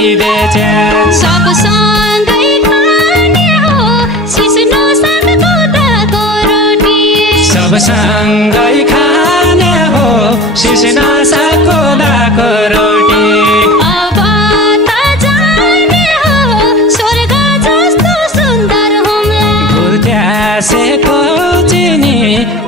किदेछ सब सँगै खाने हो सिस्नो सागको दाको रोटी सब सँगै खाने हो सिस्नो सागको दाको रोटी अब त जाने हो स्वर्ग जस्तो सुन्दर होमला भुत्यासेको चिनी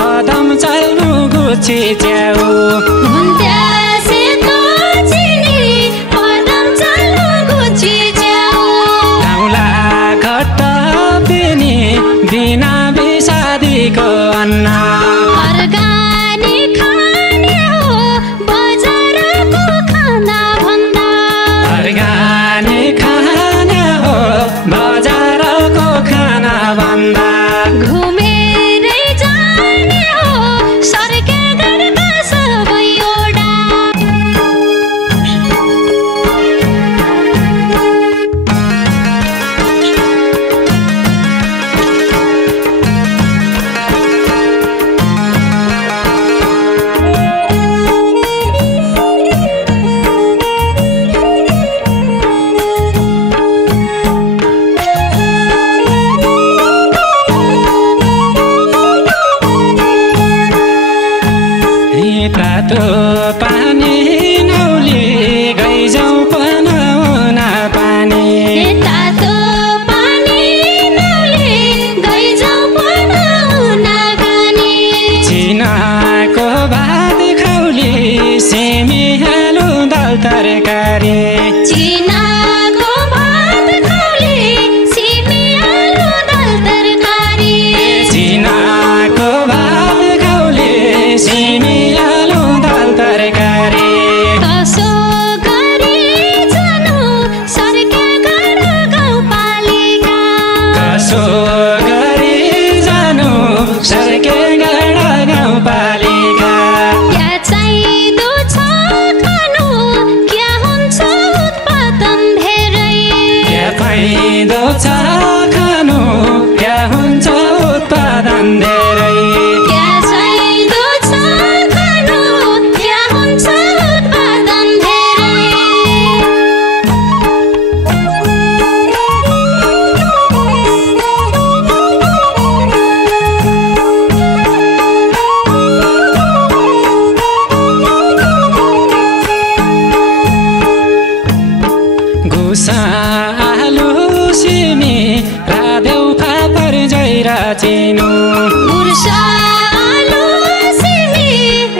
कदम चल्नु गुची च्याउ भुत्यासेको चिनी कदम चल्नु गुची च्याउ गाउँला खट्ट पिनी बिना बिसादीको अन्ना अर्गानिक खाने हो बजारको खाना भन्दा अर्गानिक खाने हो बजारको खाना भन्दा घुमेरै जाने हो सर्केगढका सबै ओडा तातो पानी नौली गइजाउँ पनाउन पानी तातो पानी नौली गइजाउँ पनाउन पानी चिनाको भात खाउली सिमी आलु दाल तरकारी चिनाको भात खाउली सिमी आलु दाल तरकारी चिनाको भात खाउली सिमी आलु दाल तरकारी कसो गरी जानु सर्केगढ गाउँपालिका कसो गरी जानु सर्केगढ गाउँपालिका क्या चाहिँदो छ खानु क्या हुन्छ उत्पादन धेरै क्या फाइदो छ खानु क्या हुन्छ उत्पादन धेरै क्या चाहिँदो छ खानु क्या हुन्छ उत्पादन धेरै गुसा आलु सिमी रादेउ फापर जैरा चिनु उर्सा आलु सिमी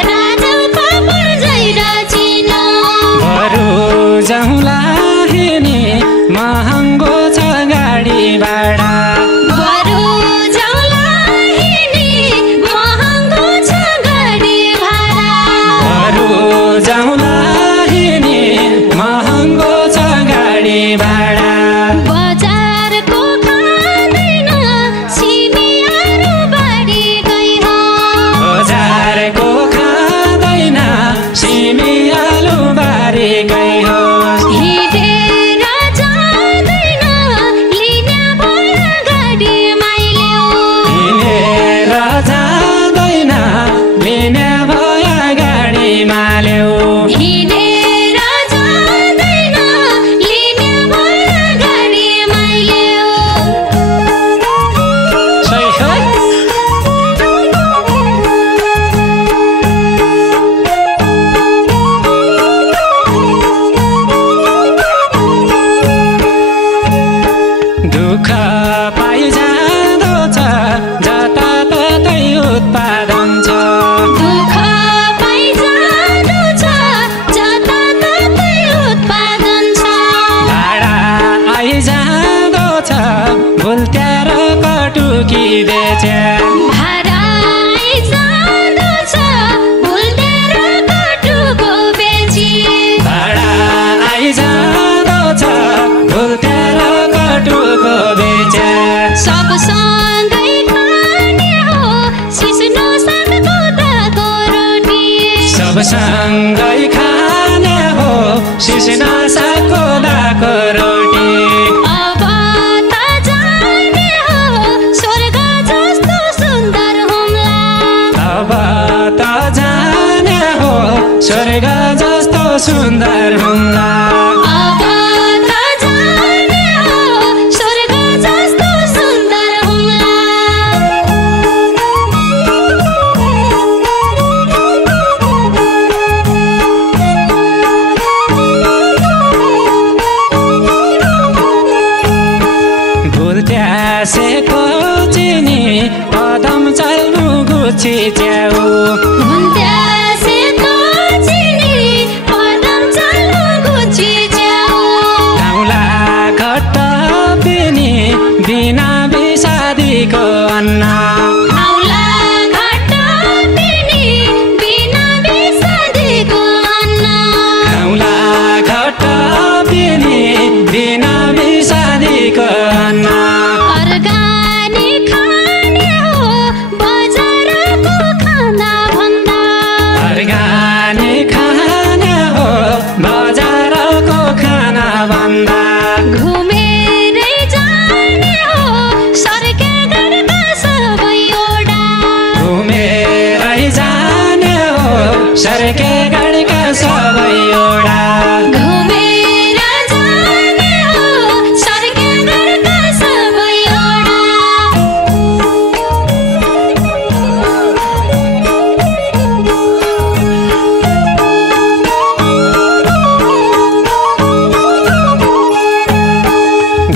राजाउ पापर जैरा चिनो बरु जाउँला हिँडी महँगो छ गाडी भाडा बरु जाउँला हिँडी महँगो छ गाडी भाडा बरु जाउँला हिँडी महँगो छ गाडी भाडा बजारको खाँदैन सिमी आलु बारी गई हो बजारको खाँदैन सिमी आलु बारी गई हो हिँडेर जाँदैन लिने भयो गाडी माइल्यो हिँडेर जाँदैन लिने भयो गाडी माल्यो हिँडेर जाँदैन लिने भयो गाडी माइल्यो सही हो दुःख पाइजाँदो छ जताततै उत्पादन छ दुःख पाइजाँदो छ जताततै उत्पादन छ भाडा आइजाँदो छ भुल्त्यार कटुकी बेच्या भाडा आइजाँदो छ भुल्देर कटुको बेची भाडा आइजाँदो छ भुल्त्यार कटुको बेच्या सब सँगै खाने हो सिस्नो सागको दाको रोटी सब सँगै खाने हो सिस्नो सागको दाको रोटी अब त जाने हो स्वर्ग जस्तो सुन्दर होमला अब त जाने हो स्वर्ग जस्तो सुन्दर हुँला अब गुछी च्याउ गाउँला घट्ट बिनी बिना बिसादीको अन्ना गाउँला घट्ट बिनी बिना बिसादीको अन्ना अर्ग्यानिक खाना हो बजारको खाना भन्दा घुमेरै जाने हो सरकेगढका सबैवटा घुमेरै जाने हो सरकेगढका सबैवटा घुमेर जाने हो सरकेगढका सबैवटा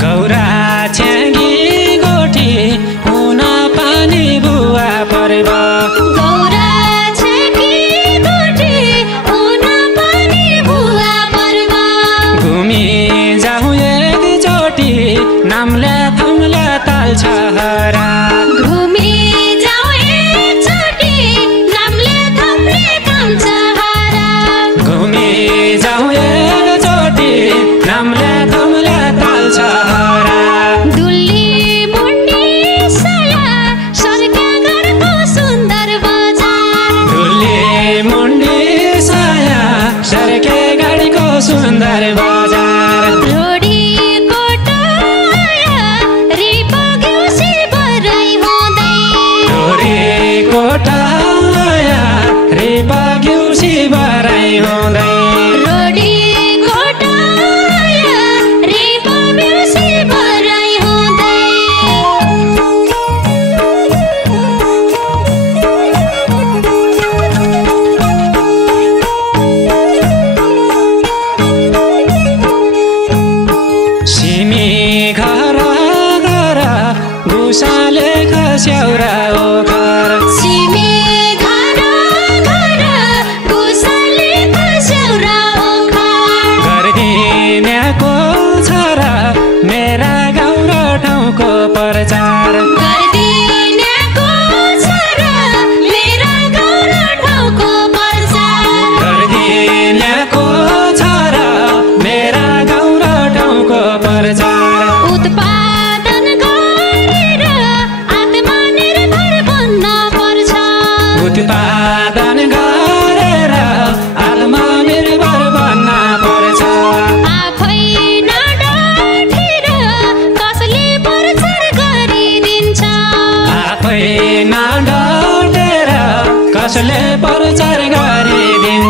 गौरा छ्याङ्गी गोठी हुन पानी बुवा पर्व गौरा छेकी गोठी उन पनि बुवा पर्व घुमी जाउँ एकचोटि नामले थम्ले ताल्छ हरा घुमी जाऊ एकचोटि नामले थम्ले कान्छ हारा घुमी जाउँ एकचोटि नामले थम्ले ताल्छ हरा दुल्ली मुन्डी सया सरकेगढको सुन्दर बजार धुली मुन्डी साया सरकेगढीको सुन्दर बजार रोडी कोटाया रिपा घिउसी बराई हुँदै ढोरी कोटाया रेपा घिउसी बराई हुँदै रोडी कोटाया रिपा घिउसी बराई हुँदै सिमी घर घर गुसाले खस्याउरा ओखर सिमी घर घर गुसाले खस्याउरा ओखर गरिदिनेको छोरा मेरा गाउँ र ठाउँको प्रचार गरिदिनेको छोरा मेरा गाउँ र ठाउँको प्रचार गरिदिनेको छोरा मेरा गाउँ र ठाउँको प्रचार उत्पादन गरेर आत्मनिर्भर बन्न पर्छ उत्पादन गरेर आत्मनिर्भर बन्न पर्छ आफै नडटेर कसले प्रचार गरिदिन्छ आफै नडटेर कसले प्रचार गरिदिन्छ